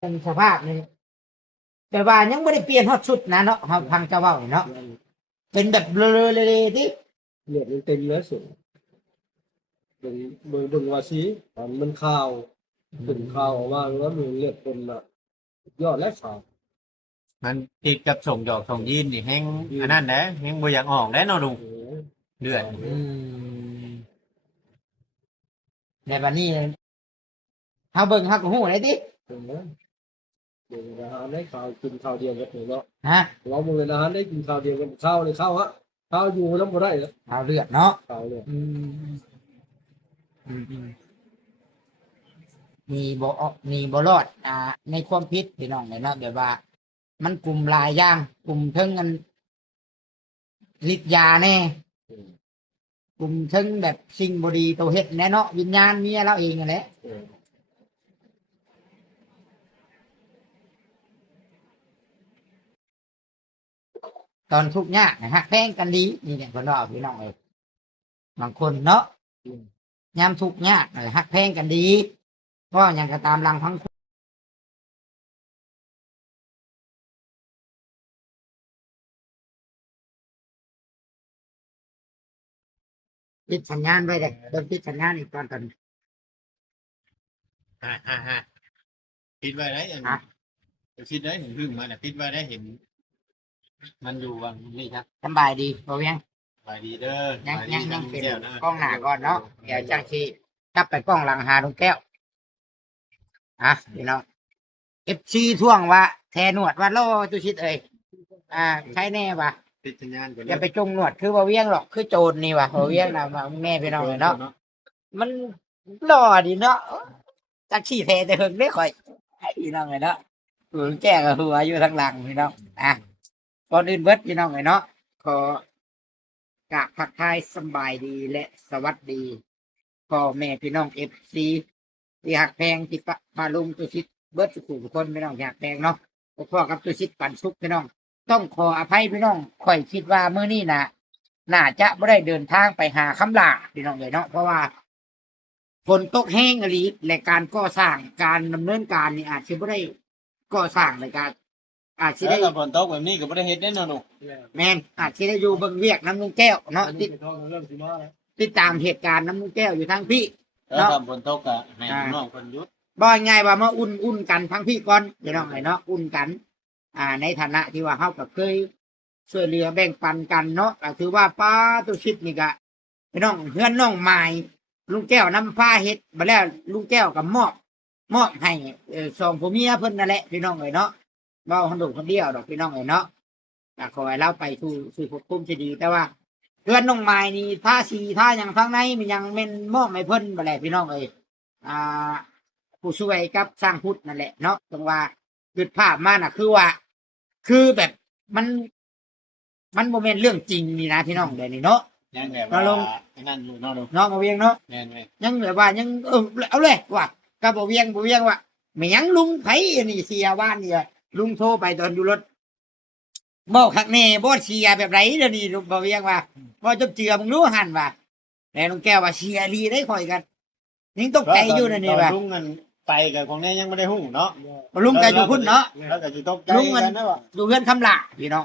เป็นสภาพนี่แต่ว่ายังไม่ได้เปลี่ยนฮอดชุดนะเนาะเฮาพังเจ้าเว้านี่เนาะเป็นแบบเบลอๆเลยๆติเลือดมันเต็มแล้วสูงเบิ่งว่าสิตอนมันข่าวขึ้นข่าวออกมาว่ามีเลือดเป็นน่ะยอดและข่าวมันติดกับส่งดอกส่งยีนนี่แฮงอันนั้นแหละแฮงบ่อยากออกแล้วเนาะลุง โอ้โห เลือด อืมในบัดนี้เฮาเบิ่งเฮาก็ฮู้ได้ติเป็นนะเบิ่งอาหารได้ข่าวกินข่าวเดียวกันเนาะฮะเราเบิ่งอาหารได้กินข่าวเดียวกันข้าวเลยข้าวฮะข้าวอยู่นำบ่ได้แล้วเอาเลือดเนาะข่าวเนี่ยอืมอืมมีบ่ออกมีบ่รอดในความผิดพี่น้องเนาะแบบว่า มันกลุ่มหลายอย่างกลุ่มเทิงกันฤทธิ์ยาแน่กลุ่มเทิงแบบสิ่งบ่ดีตัวเฮ็ดแน่เนาะวิญญาณเมียเราเองนั่นแหละ เออตอนทุกข์ยากนะฮะแพงกันดีนี่เนี่ยคนเราพี่น้องเลยบางคนเนาะยามทุกข์ยากนะฮะแพงกันดีเพราะอย่างก็ตามหลังพังติดสัญญาณไว้เลยเริ่มติดสัญญาณอีกตอน ฮ่าคิดไว้ได้อันคิดได้เห็นพึ่งมาน่ะคิดไว้ได้เห็น มันอยู่วังนี่ครับ สบายดีบ่เวียง สบายดีเด้อ ยัง สบายดี ยัง ทั้ง เป็น แก้วนะ กล้องหน้าก่อนเนาะเดี๋ยวจังทีกลับไปกล้องหลังหาลุงแก้วพี่น้องเอฟซีท่วงว่าแทนวดว่าโลตุชิดเอ้ยใช่แน่ปะ ติดสัญญาณก่อน อย่าไปจงหนวดคือบ่เวียงหรอกคือโจรนี่ว่ะบ่เวียงน่ะมาแม่พี่น้องเลยเนาะมันหล่อดีเนาะจักขี้แท้แต่เฮิงได้ข่อยให้พี่น้องเลยเนาะแจ้งกับหัวอยู่ทางหลังพี่น้องก่อนอื่นเบิดพี่น้องเลยเนาะขอกราบทักทายสำบายดีและสวัสดีพ่อแม่พี่น้อง FC ที่หักแพงที่พาลุงตุชิดเบิดสุขุทุกคนพี่น้องที่หักแพงเนาะพ่อกับตุชิดปันสุขพี่น้อง ต้องขออภัยพี่น้องข่อยคิดว่ามื้อนี้น่าจะไม่ได้เดินทางไปหาคำลาพี่น้องเลยเนาะเพราะว่าฝนตกแห้งอหลีและการก่อสร้างการดำเนินการนี่อาจจะไม่ได้ก่อสร้างในการอาจจะ แล้ ได้ วก็ฝนตกแบบนี้ก็บ่ได้เฮ็ดแน่นอนหนู แมนอาจจะได้อยู่เบิ่งเวียกน้ำลุงแก้วเนาะ อันนี้เป็นท้องเริ่มสิมาแล้ว ติดตามเหตุการณ์น้ำลุงแก้วอยู่ทางพี่ แล้วก็ฝนตกก็ให้น้องเพิ่นหยุด บ่ง่ายว่ามาอุ่นกันทั้งพี่ก่อนพี่น้องเลยเนาะอุ่นกัน ในฐานะที่ว่าเฮาก็เคยช่วยเหลือแบ่งปันกันเนาะก็ถือว่าป้าตุชิดนี่ก็พี่น้องเฮือนน้องไม้ลุงแก้วนำผ้าเฮ็ดมาแล้วลุงแก้วก็มอบให้สองผัวเมียเพิ่นนั่นแหละพี่น้องเอ้ยเนาะเว้าคนดูคนเดียวดอกพี่น้องเอ้ยเนาะก็ขอให้เราไปสู่ภพภูมิที่ดีแต่ว่าเฮือนน้องไม้นี่ท่าสีท่าหยังข้างในมันยังแม่นมอบให้เพิ่นบ่แหละพี่น้องเอ้ยอ่าผู้ช่วยกับสร้างพุทธนั่นแหละเนาะตรงว่าคิดภาพมาน่ะคือว่า คือแบบมันโมเมนต์เรื่องจริงนี่นะพี่น้องเดี๋ยวนี้เนาะ ยังแบบ มาลง นั่นอยู่เนาะลุง เนาะมาเวียงเนาะ แม่น ยังแบบว่ายังเอาเลยว่าก็บ่เวียงว่าไม่ยังลุงไผอันนี้เสียบ้านเนี่ยลุงโทรไปตอนอยู่รถบ่คักแน่บ่เสียแบบไรเดี๋ยวนี้ลุงบ่เวียงว่าบ่จบเจือมึงรู้หั่นว่าแล้วลุงแก้วว่าเสียลีได้ข่อยกันยังตกใจอยู่นั่นนี่ว่า ลุงนั่นไปกับของแน่ยังไม่ได้ฮู้เนาะ ลุงก็อยู่พุ่นเนาะ แล้วก็สิตกใจ ลุงมัน กันนะว่า ดูเพื่อนคำลาพี่น้อง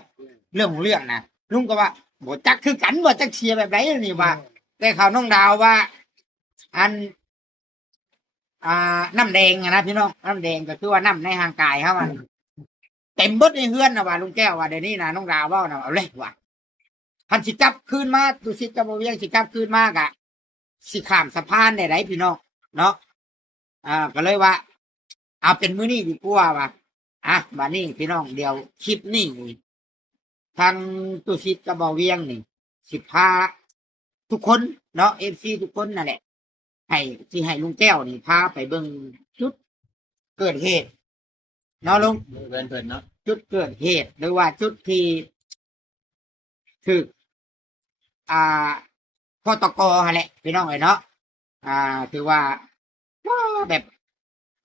เรื่องของเรื่องนะลุงก็ว่าบ่จักคือกันบ่จักเชียร์แบบไหนนี่ว่าแต่ข่าวน้องดาวว่า อันน้ำแดงอะนะพี่น้องน้ำแดงก็คือว่าน้ำในห่างกายเขามันเต็มเบิดในเฮือนนะว่าลุงแก้วว่าเดี๋ยวนี้นะน้องดาวว่านะเอาเลยว่าพันสิจับคืนมาดูสิจับบ่เวียงสิจับคืนมากอะสิข้ามสะพานได้ไรพี่น้องเนาะก็เลยว่า เอาเป็นมื้อนี้ดีกว่าว่ะบัดนี้พี่น้องเดี๋ยวคลิปนี้ทางตุชิตกับเบาเวียงนี่สิพาทุกคนเนาะFCทุกคนนั่นแหละให้ที่ให้ลุงแก้วนี่พาไปเบิ่งจุดเกิดเหตุเนาะลุง เพิ่นเนาะ จุดเกิดเหตุหรือว่าจุดที่คือพตกหั่นแหละพี่น้องเอ้ยเนาะถือว่าแบบ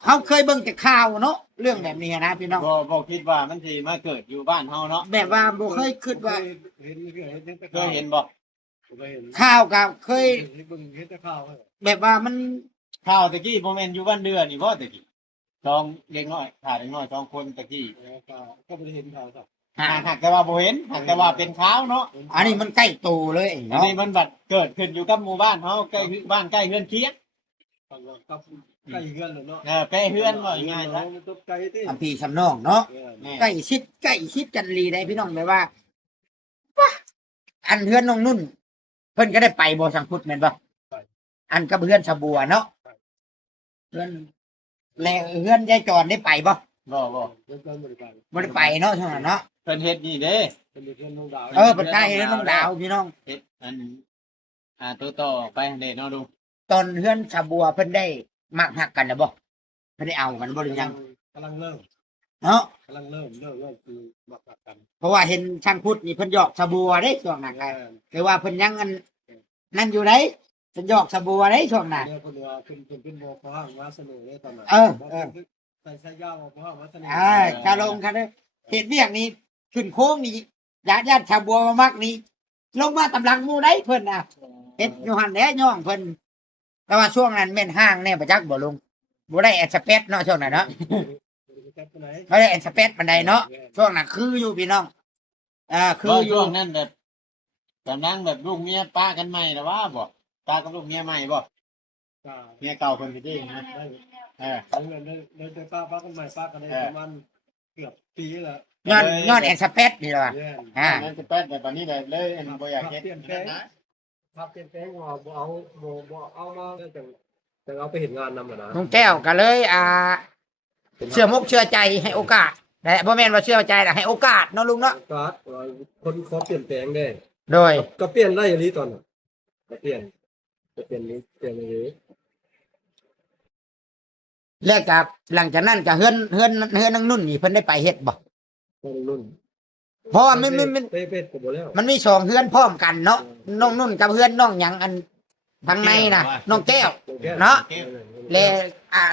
เขาเคยเบิ่งแต่ข่าวเนาะเรื่องแบบนี้นะพี่น้อง บ่คิดว่ามันสิมาเกิดอยู่บ้านเฮาเนาะ แบบว่าบ่เคยคิดว่า เห็นแต่ เคยเห็นบ่ เคยเห็น ข่าวกับเคย เบิ่งเห็นแต่ข่าว แบบว่ามัน ข่าวตะกี้บ่แม่นอยู่บ้านเดือนนี่บ่ตะกี้ จองเด็กน้อยถ่ายเด็กน้อยจองคนตะกี้ ก็ไม่ได้เห็นข่าวสัก หากแต่ว่าบ่เห็นหากแต่ว่าเป็นข่าวเนาะ อันนี้มันใกล้ตัวเลย อัน เนาะ นี้มันบัดเกิดขึ้นอยู่กับหมู่บ้านเฮาใกล้บ้านใกล้เฮือนเคียง กับใกล้เฮือนเลยเนาะ แป้เฮือนว่าง่ายๆซะ มันต้องไกลที่ อัมพีสำนองเนาะ แม่ ใกล้ชิดกันลีได้พี่น้องเลยว่าว้าอันเพื่อนน้องนุ่น เพิ่นก็ได้ไปบ่สังพุทธแม่นบ่อันกับเพื่อนชะบัวเนาะเพื่อนแล้วเพื่อนยายจอนได้ไปบ่ บ่ เดินบริการ บ่ได้ไปเนาะช่วงนั้นเนาะ เพิ่นเฮ็ดนี่เด้ เป็นเพื่อนน้องดาว เป็นใกล้เรื่องน้องดาวพี่น้อง เฮ็ดอันตัวต่อไปเด้เนาะดู ตอนเพื่อนชะบัวเพิ่นได้มักหักกันแล้วบ่เพิ่นได้เอากันบ่หรือยัง กำลังเริ่ม เนาะ คือมาปักกัน เพราะว่าเห็นช่างพุทธนี่เพิ่นหยอกชะบัวได้ช่วงนั้นไงแต่ว่าเพิ่นยังอันนั่นอยู่ไหนเพิ่นหยอกชะบัวได้ช่วงนั้น เนี่ยคนว่าเป็นโมพห้างมาเสนอเลยตอนนั้นใส่ใส่ยาวพห้างมาเสนอ คาลงค่ะเด้อเหตุเวียกนี้ขึ้นโค้งนี่ญาติชาวบัวมามักนี่ลงมาตำลังหมู่ได้เพิ่นน่ะเฮ็ดอยู่หั่นแหละย่องเพิ่นแต่ว่าช่วงนั้นแม่นห้างแน่ประจักษ์บ่ลงบ่ได้แอดสเปซเนาะช่วงนั้นเนาะบ่ได้แอดสเปซปานใดเนาะช่วงนั้นคืออยู่พี่น้องคื คือ อ อยู่ ช่วงนั้นแบบกำลังแบบลูกเมียป้ากันใหม่นะว่าบ่ป้ากับลูกเมียใหม่บ่เมียเก่าเพิ่นสิได้นะเลยป้ากันใหม่ป้ากันได้ประมาณเกือบปีแล้ว ย้อนแอดสเปซนี่ล่ะ นั่นจะแป๊ดแบบนี้เลยอันบ่อยากเฮ็ดนะ ครับเปลี่ยนแปลงว่าบ่เอามาแต่เอาไปเห็นงานนำนะ น้องแก้วก็เลยเชื่อมกเชื่อใจให้โอกาสแต่บ่แม่นว่าเชื่อใจแต่ให้โอกาสเนาะลุงเนาะ การคนขอเปลี่ยนแปลงได้ โดย ก็เปลี่ยนได้อย่างนี้ตอนก็เปลี่ยนนี้เปลี่ยนอย่างนี้ แล้วกับหลังจากนั้นก็เฮือนนางนุ่นนี่เพิ่นได้ไปเฮ็ดบ่ คนรุ่น เพราะว่ามัน เป็ดผมบอกแล้ว มันมีสองเฮือนพร้อมกันเนาะน้องนุ่นกับเฮือนน้องหยังอันทางในน่ะน้องแก้ว เนาะ และ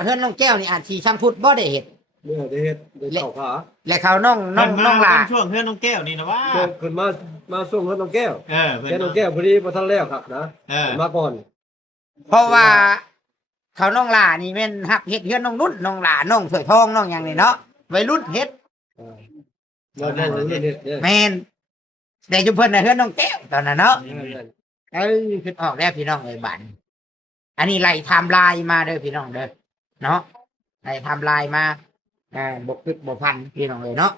เฮือนน้องแก้วนี่อาจสิช่างพุทธบ่ได้เฮ็ด เมื่อได้เฮ็ดได้เข้าขา และเขาน้องหลา ช่วงเพื่อนน้องแก้วนี่นะว่า ขึ้นมาส่งให้น้องแก้ว เพื่อน แก้น้องแก้วพอดีพอท่านแล้วครับนะมาก่อน เพราะว่า เขาน้องหลานี่แม่นฮับเฮ็ดเฮือนน้องนุ่นน้องหลาน้องสวยทองน้องหยังนี่เนาะวัยรุ่นเฮ็ด มาได้เฮ็ดเนี่ย แม่นแต่จุเพิ่นน่ะเฮือนน้องแก้วตอนนั้นเนาะคิดออกแล้วพี่น้องเอ้ยบัดอันนี้ไล่ไทม์ไลน์มาเด้อพี่น้องเด้อเนาะไล่ไทม์ไลน์มาบกพึกบกพันพี่น้องเอ้ยเนาะ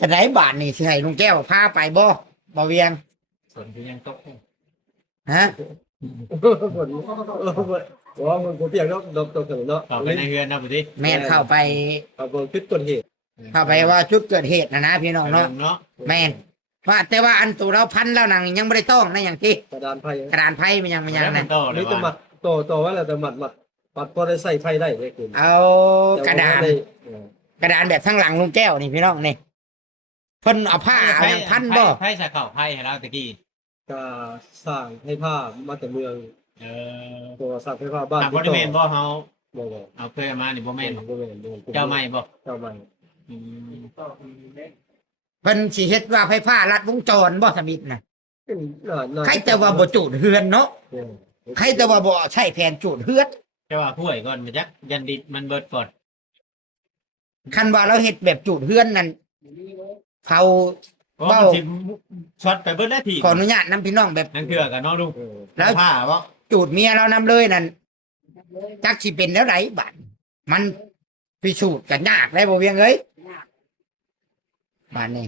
จะได้บาทนี่สิให้ลุงแก้วพาไปบ่เวียง ส่วนที่ยังตก ฮะ ว่ามันเปียกแล้วดอกตัวเนาะ ต่อไปในเฮือนนะบุตร แม่นเข้าไป เอาบ่คิดต้นเหตุ เข้าไปว่าจุดเกิดเหตุนะพี่น้องเนาะ เนาะ แม่นว่าแต่ว่าอันตัวเราพันแล้วนังยังไม่ได้ต้องนะอย่างที่ กระดานไผ่ กระดานไพ่มันยังนะ นี่จะมัดต่อไว้แล้วแต่มัดพอได้ใส่ไผ่ได้ได้คุณ เอากระดานแบบข้างหลังลุงแก้วนี่พี่น้องนี่เพิ่นเอาผ้าเอาอย่างพันบ่ ไพ่ใส่เข่าไพ่ให้เราตะกี้ ก็สร้างให้ผ้ามาแต่เมือง เออ ตัวสร้างให้ผ้าบ้าน บริเวณบ่เฮา บ่ เอาเคยมานี่บ่แม่น บ่แม่น เจ้าใหม่บ่ เจ้าใหม่ เพิ่นสิเฮ็ดว่าไฟฟ้าลัดวงจรบ่สมิทนะ น่า ใครแต่ว่าบ่จูดเฮือนเนาะใครแต่ว่าบ่ใช้แผนจูดเฮือน จะว่าห่วยก่อนมาจักยันดิมันเบิดก่อน คันว่าเราเฮ็ดแบบจูดเฮือนนั่นเผา เพราะมันสิช็อตไปเบิดได้ที ขออนุญาตนํพี่น้องแบบ นั่นคือกันเนาะลุง แล้ว ผ้าบ่ จูดเมียเรานำเลยนั่นจักสิเป็นแล้วไหนบัดมันพิสูจน์กันยากได้บ่เวียงเอ้ยบาดนี้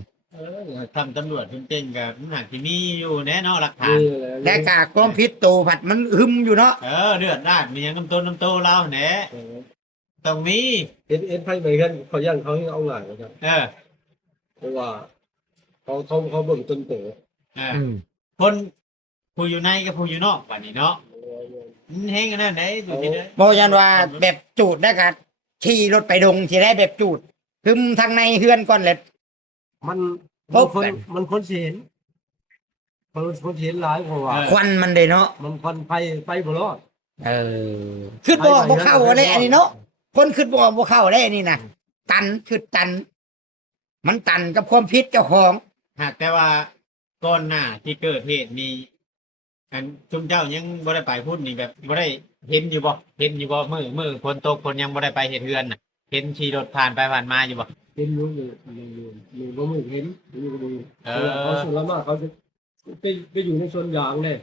ทำตำรวจเพิ่นเก่งกับหนักที่มีอยู่แน่เนาะหลักฐาน และกาความผิดโตผัดมันหึมอยู่เนาะ เลือดราดมีหยังน้ำโตเราแหน่ต้องมี เอ็นไพ่เหมือนกันเขาย่างเขาให้เอาหลายนะครับ เพราะว่าเขาเบิ่งต้นโต คนผู้อยู่ในกับผู้อยู่นอกบัดนี้เนาะเฮงกันนั่นไหนดูที่เด้อ บ่ยันว่าแบบจูดได้กัขี่รถไปดงสิได้แบบจูดหึมทางในเฮือนก่อนแหละ มันคนเสียนคนเสียนหลายเพราะว่า ควันมันเลยเนาะ มันควันไฟบ่รอด คือบ่เข้าเลยอันนี้เนาะคนคือบ่เข้าได้อันนี้นะตันคือตัน มันตันกับความผิดเจ้าของ หากแต่ว่าก่อนหน้าที่เกิดเหตุมี อันชุมเจ้ายังบ่ได้ไปพูดนี่แบบบ่ได้เห็นอยู่บ่มื้อฝนตกฝนยังบ่ได้ไปเฮ็ดเฮือนน่ะเห็นขี่รถผ่านไปผ่านมาอยู่บ่ เห็นอยู่อยู่บ่มือเห็นอยู่ก็ดี เอ เขา อ ส่วนละมากเขาจะไปอยู่ในสวนยางเลย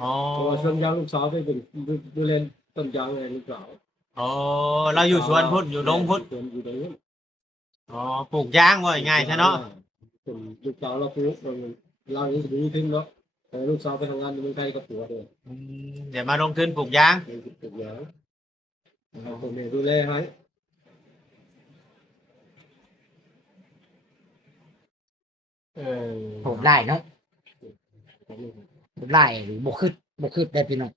อ๋อ เพราะว่าสวนยางลูกสาวไปเป็นดูแลต้นยางเลยลูกสาว อ๋อเราอยู่สวนพุทธอยู่ดงพุทธ สวนอยู่ตรงนั้น อ๋อปลูกยางว่าง่ายใช่เนาะ ส่วนลูกสาวเราปลูกเรานี้จะดีขึ้นเนาะแต่ลูกสาวไปทำงานในเมืองไทยกับผัวด้วย เดี๋ยวมาลงทุนปลูกยาง ไปปลูกยางเอาคนนี้ดูแลให้ เออ ผมได้เนาะผมได้หรือบ่คืดได้พี่น้อง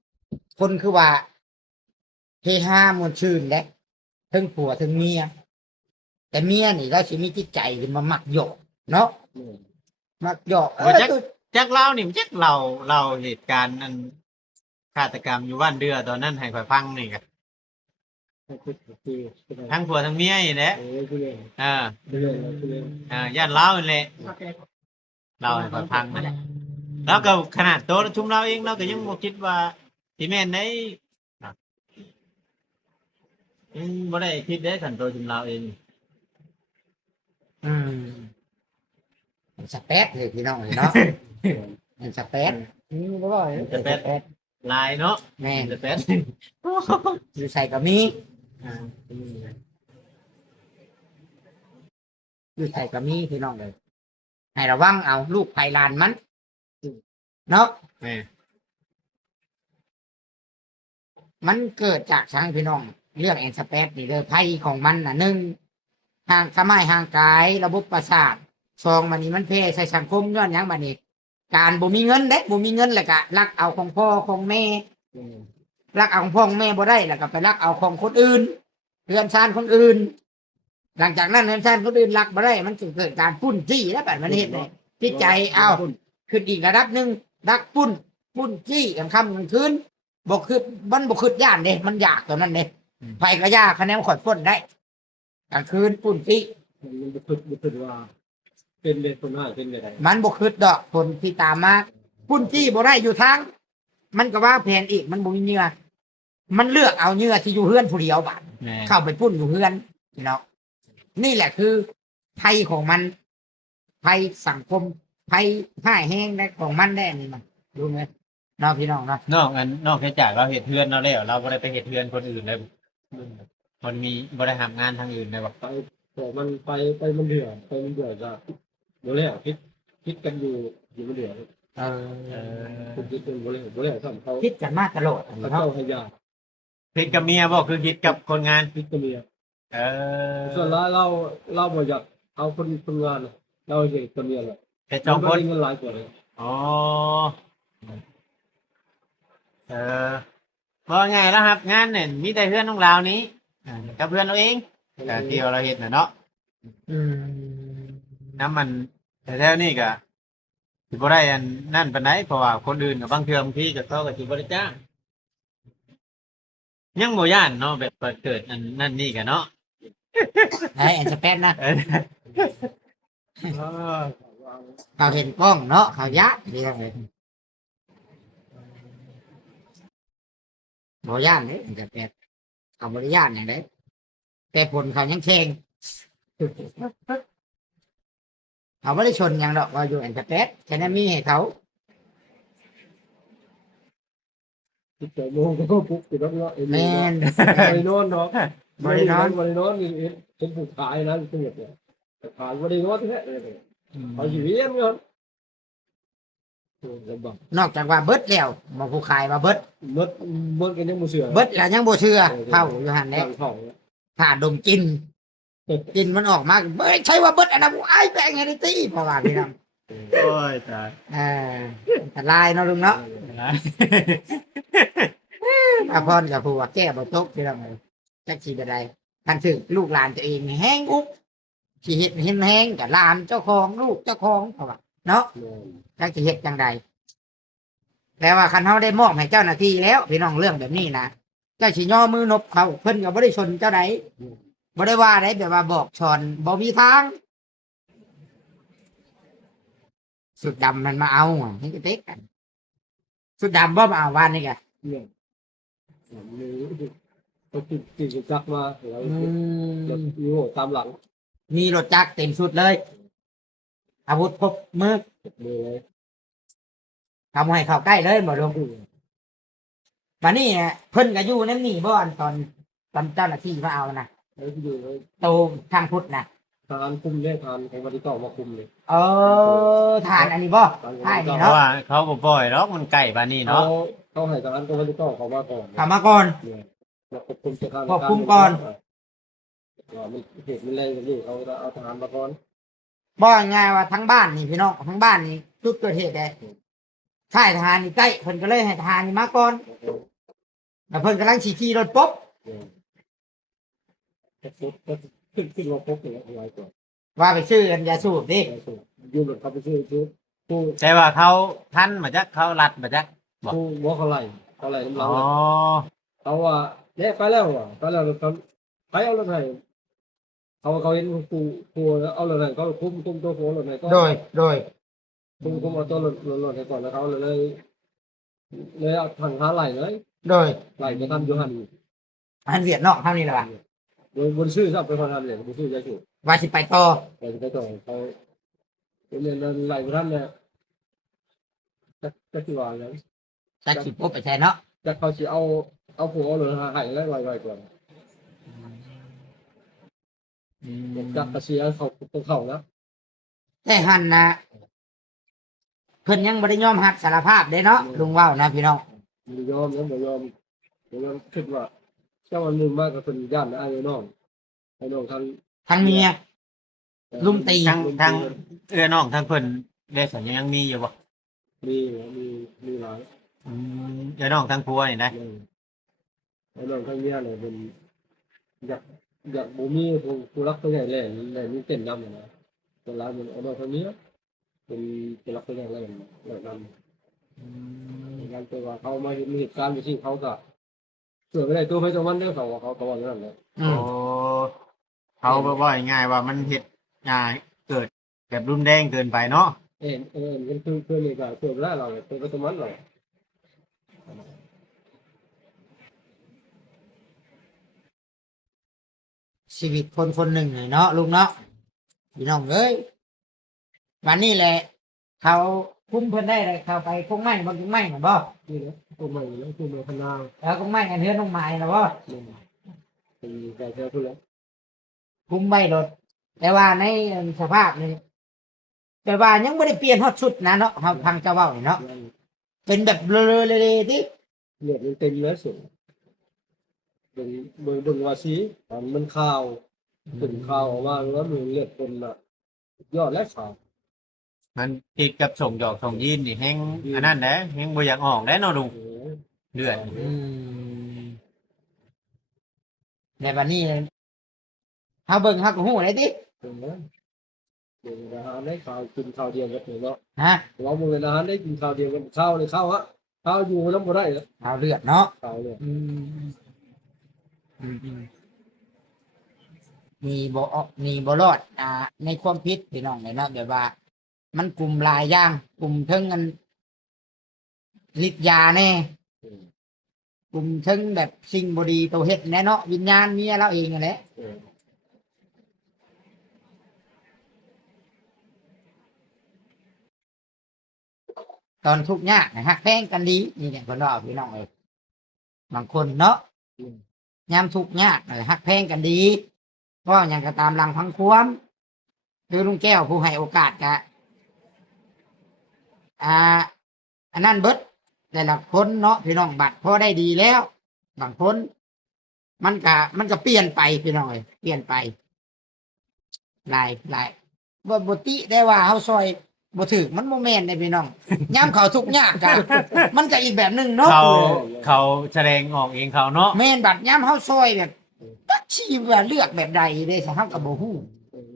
คนคือว่าเฮฮามวนชื่นและทั้งผัวทั้งเมียแต่เมียนี่เราสิมีจิตใจที่มามักหยอกเนาะมักหยอกจักเล่านี่มันจักเราเหตุการณ์นั้นฆาตกรรมอยู่บ้านเดือตอนนั้นให้ข่อยฟังนี่ก็ทั้งผัวทั้งเมียนี่แหละเออย่านเล่านี่แหละเราให้ข่อยฟังนั่นแหละแล้วก็ขนาดโตชุมเราเองเราก็ยังบ่คิดว่าสิแม่นได้บ่ได้คิดได้ขันโตชุมเราเอง อืมสเปซเลยพี่น้องเนาะสเปซบ่ว่าสเปซ ลายเนาะ แม่น จะเป็น อยู่ใส่ก็มีอยู่ใส่ก็มีพี่น้องเลยให้ระวังเอาลูกไผ่ลานมันเนาะ แม่ มันเกิดจากทางพี่น้อง เรื่องแอนสเปซนี่เลยไพ่ของมันน่ะหนึ่งห่างกระไม้ห่างกายระบบประสาทสองมันนี่มันเพใส่สังคมย้อนหยังบัดนี้การบ่มีเงินเด้บ่มีเงินแล้วก็ลักเอาของพ่อของแม่ลักเอาของพ่อของแม่บ่ได้แล้วก็ไปลักเอาของคนอื่นเรือนชานคนอื่น หลังจากนั้นเรือนชานคนอื่นลักบ่ได้มันจะเกิดการปุ้นจี้แล้วแบบมันเฮ็ดเลยจิตใจเอาขึ้นอีกระดับหนึงดักปุ้นจี้กลางค่ำกลางคืนบ่คือมันบ่คือย้านเด้มันอยากตัวนั้นเด้ไผก็ยากคะแนนข่อยป้นได้กลางคืนปุ้นจี้ มันบุตรว่าเป็นเด็กคนหน้าเป็นอะไร มันบ่คือดอกผลที่ตามมาปุ้นจี้บ่ได้อยู่ทางมันก็ว่าแผนอีกมันบ่มีเหงื่อมันเลือกเอาเหงื่อที่อยู่เฮือนผู้เดียวบาด แม่ เข้าไปปุ้นอยู่เฮือนพี่น้องนี่แหละคือภัยของมันภัยสังคมภัยพ่ายแห้งได้ของมันได้นี่มันดูไหมเนาะพี่น้องเนาะ นอกจากเราเห็ดเทือนเราแล้วเราบ่ได้ไปเห็ดเทือนคนอื่นเลยมันมีบ่ได้ทำงานทางอื่นเลยบ่ ไปบอกมันไปมันเดือดจะโมเล่คิดกันอยู่มันเดือด เออ คิดกันโมเล่ทำเขา คิดกันมาตลอด เขา เนาะ เจ้าให้ยา คิดกับเมียบ่คือคิดกับคนงาน คิดกับเมีย เออ ส่วนเราบ่อยากเอาคนงานเราเห็นกับเมียแหละ แต่สองคน เงินหลายกว่าเลย อ๋อเออว่าไงแล้วครับ งานเนี่ยมีแต่เพื่อนของเรานี้กับเพื่อนเราเองแต่ที่เราเห็นน่ะเนาะ อืม น้ำมันแต่แถวนี้ก็สิบ่ได้อันนั่นปานใดเพราะว่าคนอื่นกับบางเทื่อบางทีก็เขาก็สิบ่ได้จ้างยังบ่ย่านเนาะแบบเกิดอันนั่นนี่กันเนาะ ไอ้แอนสเปนนะ เออ เขาเห็นกล้องเนาะเขายะดีจังเลยบ่ย่านเด้แอนสเปนเขาบ่ได้ย่านอย่างเด้แต่ผลเขายังเชงเขาไม่ได้ชนอย่างดอกว่าอยู่แอนสเปนแค่นั้นมีให้เขา คิดแต่โมงก็ปุ๊บติดรถเนาะ แม่น ไปนอนเนาะ บ่ได้นอน นี่เป็นผู้ขายนะเป็นแบบเนี่ยขายบ่ได้นอนแท้เลยเอาอยู่เรียนเนาะลำบาก นอกจากว่าเบิดแล้วมาผู้ขายมาเบิด เบิดกันยังบ่เชื่อ เบิดแล้วยังบ่เชื่อเผาอยู่หันแหล้ ตั้งท้อง ถ้าดมกินมันออกมาเบิดใช่ว่าเบิดอันนั้นไอ้แปลงไงนี่ตีเพราะว่าพี่น้อง โอ้ยตาย อันตรายเนาะลุงเนาะอาพรกับผู้ว่าแก้บ่ตกพี่น้องเอ้ยจักสิบ่ได้คันถึงลูกหลานตัวเองแห้งอุกสิเฮ็ดเห็นแห้งกับหลานเจ้าของลูกเจ้าของเพราะว่าเนาะ จักสิเฮ็ดจังใดแต่ว่าคันเฮาได้มอบให้เจ้าหน้าที่แล้วพี่น้องเรื่องแบบนี้นะเจ้าสิย่อมือนบเขาเพิ่นก็บ่ได้ชนเจ้าใดบ่ได้ว่าไดแบบว่าบอกชอนบ่มีทางสุดดำมันมาเอาอ่ะนี่ก็เต็กกัน ชุดดำบ่มาเอาวานนี่กะ เนี่ยมีเขาติดจักรมาแล้ว อืม รถยูโรตามหลัง มีรถจักรเต็มชุดเลย อาวุธครบมือ มือเลย ทำให้เข้าใกล้เลยบ่ลงมานี่เพิ่นก็อยู่นั่นนี่บ่อันตอนเจ้าหน้าที่มาเอานะ แล้วอยู่เลย โตทางพุทธนะ ทานคุมเนี่ยทานของวันที่ต่อมาคุมเลย เออทานอันนี้บ่ใช่นี่ เพราะ เนาะ ว่าเขาบ่ปล่อยหรอกมันใกล้บ้านนี้ เขา เนาะ เขาให้ทหารของวันที่ต่อเขามาก่อน กลับมาก่อน เนี่ยมาควบคุมสถาน ควบคุมก่อน ว่ามันเหตุมันแรงกันนี่เขาเอาทหารมาก่อน บ่ง่ายว่าทั้งบ้านนี่พี่น้องทั้งบ้านนี่จุดเกิดเหตุได้ค่ายทหารนี่ใกล้เพิ่นก็เลยให้ทหารนี่มาก่อนแล้วเพิ่นกำลังขี่รถปุ๊บ ก็ขึ้นมาพบเลยอะไรก่อน ว่าไปซื้ออันยาสูบดิ ยูโรเขาไปซื้อผู้ แต่ว่าเขาทันมาจักเขารัดมาจัก ผู้ว่าเขาไล่น้ำ อ๋ เรา อ เขาว่าเนี่ยไปแล้วอ่ะไปแล้วเขาไปเอารถไหนเขาเห็นผู้เอารถไหนเขาคุมตัวผู้รถไหนก็ โดย คุมเอาตัวรถไหนก่อนแล้วเขาเลยเอาทางท้าไหลเลย โดย ไหลไปทำยูฮัน อันเวียดนอกเท่านี้แหละว่ะ บนชื่อครับเป็นคนทำเนี่ยบนชื่อใจถูก ว่าสิไปต่อ ไหลไปต่อเขาเนี่ยไหลไปทำเนี่ยจะที่ว่าแล้ว จะขี่ปุ๊บไปใช่เนาะ จะเขาจะเอาผัวเอารถหายแล้วไวก่อนจากกระเสียเขาตรงเขาแล้ว แต่หันนะเพิ่นยังบ่ได้ยอมรับสารภาพเด้เนาะลุงเว้านะพี่น้อง ไม่ยอมนะไม่ยอมคิดว่าเจ้าวันหนึ่งมากกับคนย่านไอ้น้องทาง ทั้งเมียลุมตี ทั้งน้องทั้งเพิ่นได้สัญยังมีอยู่บ่ มีหลาย น้องทั้งผัวนี่นะ ไอ้น้องทางเนี้ยเลยเป็นอยากบ่มีผู้รักตัวใหญ่แหล่มีเต้นดำนะตัวร้ายมันไอ้น้องทางเนี้ยเป็นผู้รักตัวใหญ่แหล่ดำงานตัวว่าเขามาเห็นเหตุการณ์ที่เขาก็เกิดไม่ได้ตัวไปตัวมันเด้อเขาว่านั่นแหละ อื โอ้ ม เขาบอกว่าง่ายๆว่ามันเฮ็ดเกิดแบบรุนแรงเกินไปเนาะ มันคือนี่ก็เกิดแล้วเราตัวไปตัวมันเรา ชีวิตคนคนหนึ่งเลยเนาะลุงเนาะพี่น้องเอ้ยวันนี้แหละ เขาคุ้มเพิ่นได้เลยเขาไปคงไม้บางคงไม้น่ะบ่ นี่นะตัวใหม่แล้วตัวใหม่พนาว แล้วคงไม้กันเฮือนน้องไม้น่ะบ่ เป็นใจแท้เพื่อน คุ้มไม้รถแต่ว่าในสภาพนี่แต่ว่ายังบ่ได้เปลี่ยนฮอดชุดนะเนาะเฮาพังเจ้าเว้านี่เนาะเป็นแบบเบลอๆเลยๆติ เลือดมันเต็มแล้วสูงเป็นว่าสีมันข่าวเป็นข่าวออกมาแล้วมันเลือดเป็นอ่ะยอดและข่าว มันติดกับส่งหยอกส่งยีนนี่แฮงอันนั้นแหละแฮงบ่อยากออกแล้วเนาะลุงเลือด ในวันนี้เฮาเบิ่งเฮาก็ฮู้ได้ติ เป็นอาหารได้ข่าวกินข่าวเดียวกันเนาะ ฮะ เราเป็นอาหารได้กินข่าวเดียวกันข้าวเลยข้าวฮะข้าวอยู่น้ำบ่ได้แล้ว เอาเลือดเนาะ ข่าวเลย มีบ่ออกมีบ่รอดในความผิดพี่น้องเลยเนาะแบบว่า มันกลุ่มหลายอย่างกลุ่มเทิงกันฤทธิ์ยาแน่กลุ่มเทิงแบบสิ่งบ่ดีตัวเฮ็ดแน่เนาะวิญญาณเมียเราเองนั่นแหละตอนทุกข์ยากนะฮักแพงกันดีนี่เนี่ยเพิ่นว่าพี่น้องเอ้ยบางคนเนาะยามทุกข์ยากฮักแพงกันดีเพราะอย่างก็ตามหลังพังความคือลุงแก้วผู้ให้โอกาสกะอันนั้นเบิดแต่ละคนเนาะพี่น้องบัตรพอได้ดีแล้ว บางคนมันก็เปลี่ยนไปพี่น้องเอ้ยเปลี่ยนไปหลายบ่ติได้ว่าเฮาซอยบ่ถึกมันบ่แม่นได้พี่น้อง ยามเขาทุกข์ยากกะ มันก็อีกแบบหนึงเนาะ เขาแสดงออกเองเขาเนาะ แม่นบัดยามเฮาซอยแบบตักชีว่าเลือกแบบใดเด้ซะเฮาก็บ่ฮู้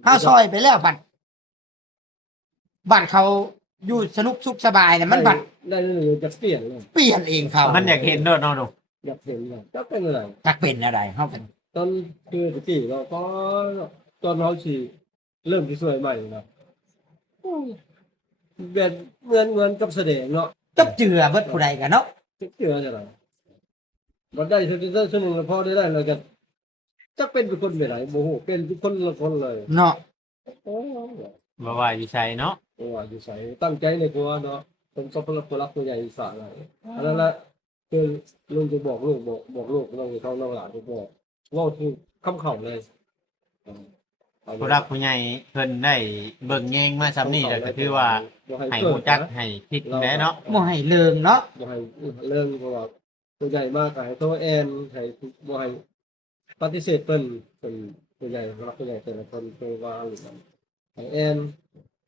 เฮาซอยไปแล้วบัดเขาอยู่สนุกสุขสบายเนี่ยมันบัด ได้เลยจะเปลี่ยนเลย เปลี่ยนเองเขา มันอยากเห็นเนาะเนาะลุง อยากเห็นเลยจะเป็นอะไร จักเป็นอะไรเฮากัน ตอนคือที่เราก็ตอนเราฉีเริ่มที่สวยใหม่นะแบบเหมือนกับแสดงเนาะ จบเจือเบิดผู้ใดกันเนาะ เชื่อจะไหนบ่ได้ชั่วโมงละพอได้เราจะจะเป็นคนไปไหนโมโหเป็นทุกคนละคนเลย เนาะ โอ้ บ่ว่าอยู่ไสเนาะ โหอยู่ใส่ตั้งใจในครัวเนาะผมก็ผู้รักผู้ใหญ่สาอะไรอันนั้นแหละคือลุงจะบอกลูกบอกลูกเราเขาเราหลานจะบอกว่าทุกคำเข่าเลย ผู้รักผู้ใหญ่เพิ่นได้เบิ่งแยงมาซ้ำนี่ก็คือว่าให้รู้จักให้คิดแหน่เนาะ บ่ให้เลิงเนาะ บ่ให้เรื่องเพราะว่าผู้ใหญ่มากให้โทษแอนให้บ่ให้ปฏิเสธเพิ่นเป็นผู้ใหญ่รักผู้ใหญ่แต่ละคนคือว่าหรือให้แอน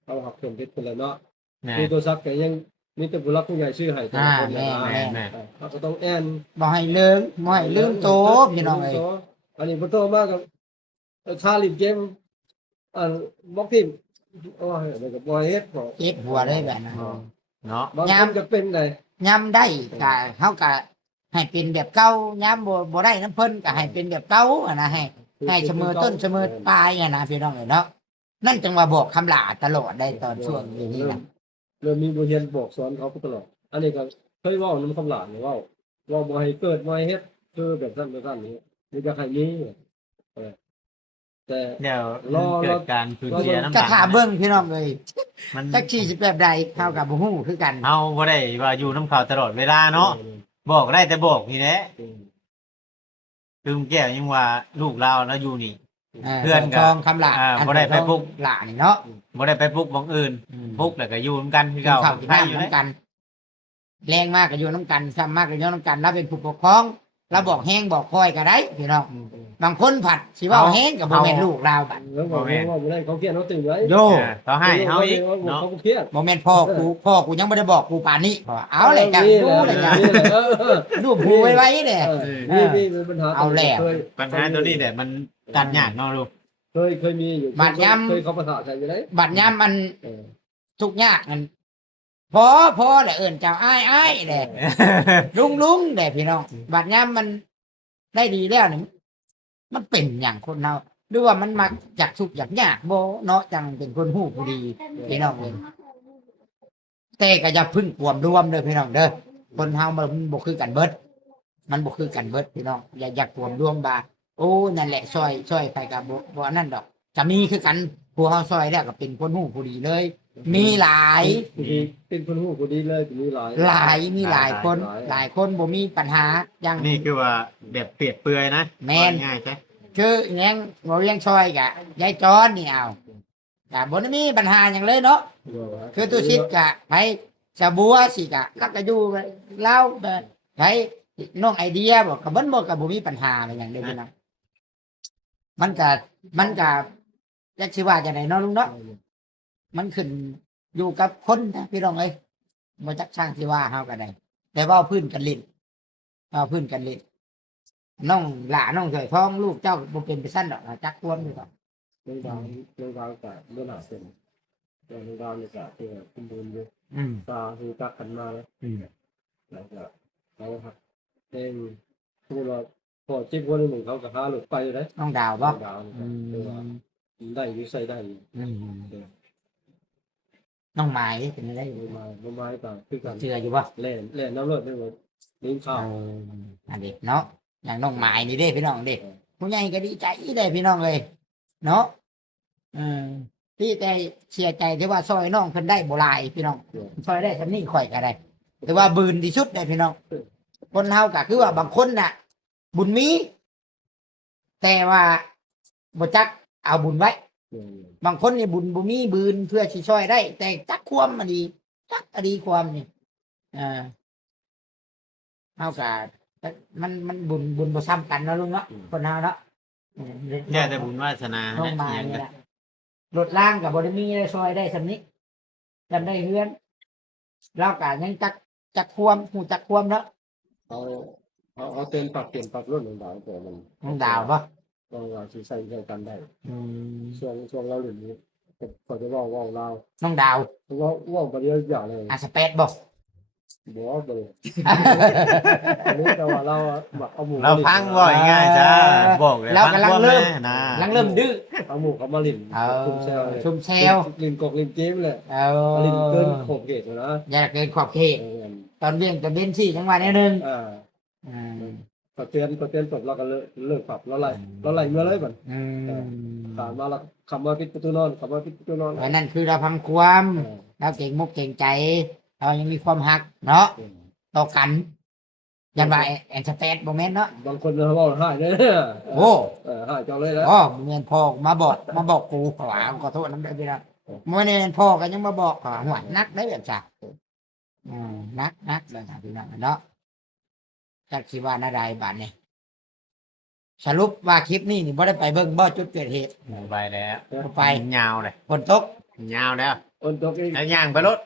เอาหักเพิ่นเพชรเพิ่นแล้วเนาะ แม่ มีตัวซักก็ยังมีแต่ผู้รักผู้ใหญ่ชื่อให้แต่ละคน แม่ แม่ เราก็ต้องแอน บ่ให้เลิงบ่ให้ลืมโตพี่น้องเอ้ย อันนี้บ่โตมากกับชาลิมเกมอันบอกทีมโอ้ยมันก็บ่เฮ็ดบ่ เจ็บหัวเลยแบบนั้น เนาะ บางคนก็เป็นได้ ยามได้ก็เฮาก็ให้เป็นแบบเก่ายามบ่ได้น้ำเพิ่นก็ให้เป็นแบบเก่าอะนะให้เสมอต้นเสมอปลายอะนะพี่น้องเอ้ยเนาะนั่นจังว่าบอกคำลาตลอดได้ตอนช่วงนี้นะ เริ่มมีบทเรียนบอกสอนเขาตลอดอันนี้ก็เคยเว้านำคำหลานเว้าบ่ให้เกิดบ่ให้เฮ็ดคือแบบนั้นแบบนั้นนี้มีจะให้มีแต่ เดี๋ยว รอ เกิดการสูญเสียน้ำ ก็ ตา ถามเบิ่งพี่น้องเอ้ย มัน จักสิสิแบบใดเฮาก็บ่ฮู้คือกัน เฮาบ่ได้ว่าอยู่น้ำเขาตลอดเวลาเนาะบอกได้แต่บอกนี่แหละคือแก้วยังว่าลูกเราแล้วอยู่นี่ เพื่อนก็ ทองคำลา บ่ได้ไปปลุก หลานี่เนาะ บ่ได้ไปปลุกบังอื่นปลุกแล้วก็อยู่นำกันคือเก่า ข้าวกิน ใครอยู่ น้ำ นะ น้ำกัน แรงมากก็อยู่น้ำกันซ้ำมากก็อยู่น้ำกันแล้วเป็นผู้ปกครองแล้วบอกแห้งบอกคอยก็ได้พี่น้องบางคนผัดสิเว่าแห้งกับโมเมนลูกเราบัด แล้วบอกว่าบ่ได้เขาเครียดเขาตื่นไว้ โย เขาให้เฮาอีกเนาะ เขาเครียด โมเมนพ่อกูยังไม่ได้บอกกูป่านนี้เอาเลยจ้ะดูเลยจ้ะดูผูไว้ไว้เนี่ย นี่เป็นปัญหา เอาแล้ว ปัญหาตัวนี้แหละมันตัดยากเนาะลูก เคยมีอยู่เคยเขาประสาทใจอยู่ได้ บัดย้ำมันทุกข์ยากมันพอแหละเอิญเจ้าอ้ายแหละลุงแหละพี่น้องบัดย้ำมันได้ดีแล้วนี่มันเป็นอย่างคนเราดูว่ามันมักจากทุกข์อยากยากโบเนาะจังเป็นคนหู้ผู้ดีพี่น้องเองแต่ก็อย่าพึ่งความรวมเด้อพี่น้องเด้อคนเฮามันบ่คือกันเบิดมันบ่คือกันเบิดพี่น้องอย่าความรวมบาโอ้นั่นแหละซอยไปกับบ่อันนั้นดอกจะมีคือกันผู้เฮาซอยแล้วก็เป็นคนหู้ผู้ดีเลย มีหลาย เป็นคนหูคนดีเลยมีหลาย มีหลายคนหลายคนบ่มีปัญหาอย่าง นี่คือว่าแบบเปรียบเปรยนะ แม่น ง่ายใช่ คือแยังบ่เลี้ยงซอยกะยายจอนนี่เอาก็บ่ได้มีปัญหาหยังเลยเนาะคือตุชิดกะไผสะบัวสิกะแล้วก็อยู่เล่าไผน้องไอเดียบอกก็บ่ก็มีปัญหาอะไรหยังเด้อพี่น้องมันก็จักสิว่าจังไดเนาะลุงเนาะ มันขึ้นอยู่กับคนนะพี่น้องเอ้ยมาจักช่างที่ว่าเฮากันได้แต่ว่าพื้นกันลิ้นเอาพื้นกันลิ้นน้องหลาน้องเฉยท้องลูกเจ้าบ่เป็นไปสั้นดอกจักควมอยู่ดอก เรื่องราวกับเรื่องหนาเส้นเรื่องราวเนี่ยกับที่คุณบุญอยู่ อืม ตาคือตักกันมาแล้วแล้วก็เขาครับเองพูดว่าพอจิ๊บวันหนึ่งเขากับพาหลุดไปเลย น้องดาวบ่ ดาวได้วิสัยได้ อืมน้องไม้เป็นได้ มาไม้ต่างคือกัน เชื่ออยู่บ่ แล่น้ำเลือดไม่หมดลิ้นข้าว อันนี้เนาะอย่างน้องไม้นี่เด้พี่น้องเด้ผู้ใหญ่ก็ดีใจเด้พี่น้องเลยเนาะที่แต่เสียใจที่ว่าซอยน้องเพิ่นได้บ่หลายพี่น้องซอยได้ซำนี้ข่อยก็ได้แต่ว่าบืนที่สุดได้พี่น้องคนเฮาก็คือว่าบางคนน่ะ บุญมี แต่ว่าบ่จักเอาบุญไว้ บางคนนี่บุญบ่มีบืนเพื่อสิช่วยได้ แต่จักความมันดีจักอดีความนี่เฮาก็มันบุญบ่ซ้ำกันเนาะลุงเนาะคนเฮาเนาะ แค่แต่บุญวาสนา น้องมา อย่าง นี่ กัน แหละรถล่างก็บ่ได้มีได้ช่วยได้ซำนี้จำได้เฮือนเราก็ยังจักความฮู้จักความเนาะ เอาเต็นปักเปลี่ยนปักรุ่นหนึ่งดาวแต่มัน น้องดาวบ่ ต้องเราใส่กันได้ช่วงเราหลุดนี้พอจะว่าเรา น้องดาว ว่าประเดี๋ยวอย่างเลย อาสเปดบ่ บัวเลยอันนี้แต่ว่าเราแบบเอาหมู เราพังบ่อยง่ายจ้าบอกเลย เรากำลังเริ่ม นะ กำลังเริ่มดื้อ เอาหมูเขามาลิ่น ชุ่มแซว ลิ่นกอกลิ่นเกมเลย เอา ลิ่นเกินขอบเขตนะ อย่าเกินขอบเขต ตอนเวียงจะเบ้นที่จังหวะนิดนึง อ่า อืม ก็เตือนจบเราก็เลิกปรับเราไล่เมื่อเลยบัด อืม ถามมาแล้วคำว่าปิดประตูนอนคำว่าปิดประตูนอน เพราะนั่นคือเราพังความเราเก่งมุกเก่งใจ เรายังมีความหักเนาะต่อกันยันว่าแอนสเตทโมเมนต์เนาะ บางคนเขาบอกหายเนี่ย โอ้ หายจอเลยแล้ว โอ้เมียนพ่อมาบอกกูขวาขอโทษน้ำเดือดพี่นะเมื่อเนี่ยพ่อก็ยังมาบอกขวาหัวนักได้แบบจ้ะนักเลยนะพี่น้องเนาะจักคิดว่านาใดบาดเนี่ยสรุปว่าคลิปนี้นี่บ่ได้ไปเบิ่งบ่จุดเกิดเหตุ ไปแล้ว บ่ไป ยาวเลย ฝนตก ยาวแล้ว คนตกเอง แล้วย่างไปรถ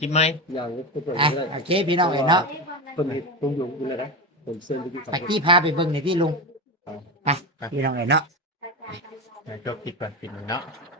กินไหม อย่างนี้คน อ่ะ ได้ โอเคพี่น้องเห็นเนาะ คนนี้ต้องอยู่คุณเลยนะผมเซ็นไปที่ ไปที่พาไปเบิ่งในที่ลุงไปพี่น้องเห็นเนาะ จบคลิปก่อนปิดเนาะ โ